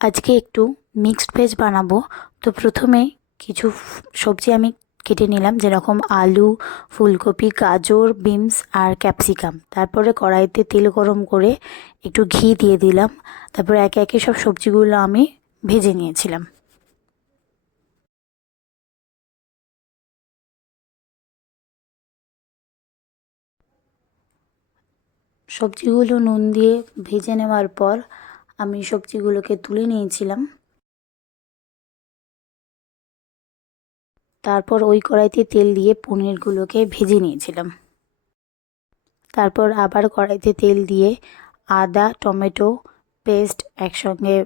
আজকে একটু mixed veg বানাবো। তো প্রথমে কিছু সবজি আমি কেটে নিলাম, যেরকম আলু, ফুলকপি, গাজর, বিনস আর ক্যাপসিকাম। তারপরে কড়াইতে তেল গরম করে একটু ঘি দিয়ে দিলাম। তারপরে একে একে সব সবজিগুলো আমি ভেজে নিয়েছিলাম। সবজিগুলো নুন দিয়ে ভেজে নেওয়ার পর আমি সবজিগুলোকে তুলে নিয়েছিলাম। তারপর ওই কড়াইতে তেল দিয়ে পনিরগুলোকে ভেজে নিয়েছিলাম। তারপর আবার কড়াইতে তেল দিয়ে আদা টমেটো পেস্ট একসঙ্গে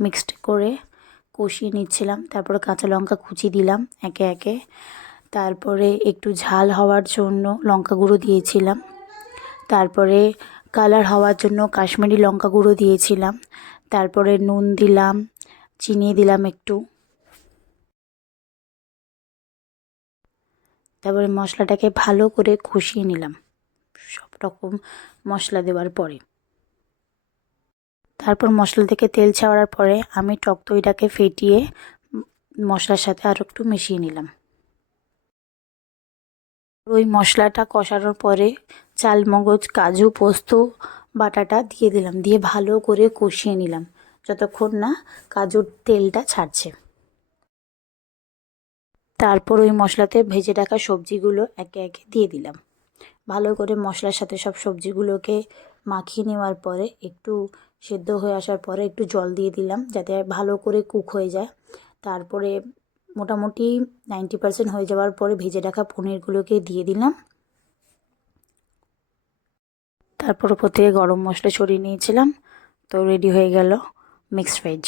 মিক্সড করে কষিয়ে নিচ্ছিলাম। তারপর কাঁচা লঙ্কা কুচি দিলাম একে একে। তারপরে একটু ঝাল হওয়ার জন্য লঙ্কা গুঁড়ো দিয়েছিলাম। তারপরে কালার হওয়ার জন্য কাশ্মীরি লঙ্কা গুঁড়ো দিয়েছিলাম। তারপরে নুন দিলাম, চিনি দিলাম একটু। তারপরে মশলাটাকে ভালো করে কষিয়ে নিলাম সব রকম মশলা দেওয়ার পরে। তারপর মশলা থেকে তেল ছাড়ার পরে আমি টক দইটাকে ফেটিয়ে মশলার সাথে আরও একটু মিশিয়ে নিলাম। ওই মশলাটা কষানোর পরে চালমগজ, কাজু, পোস্ত বাটাটা দিয়ে দিলাম, দিয়ে ভালো করে কষিয়ে নিলাম যতক্ষণ না কাজুর তেলটা ছাড়ছে। তারপর ওই মশলাতে ভেজে রাখা সবজিগুলো একে একে দিয়ে দিলাম। ভালো করে মশলার সাথে সব সবজিগুলোকে মাখিয়ে নেওয়ার পরে একটু সেদ্ধ হয়ে আসার পরে একটু জল দিয়ে দিলাম, যাতে ভালো করে কুক হয়ে যায়। তারপরে মোটামুটি 90% হয়ে যাওয়ার পরে ভেজে রাখা পনিরগুলোকে দিয়ে দিলাম। তারপর ওপর থেকে গরম মশলা ছড়িয়ে নিয়েছিলাম। তো রেডি হয়ে গেল মিক্সড ভেজ।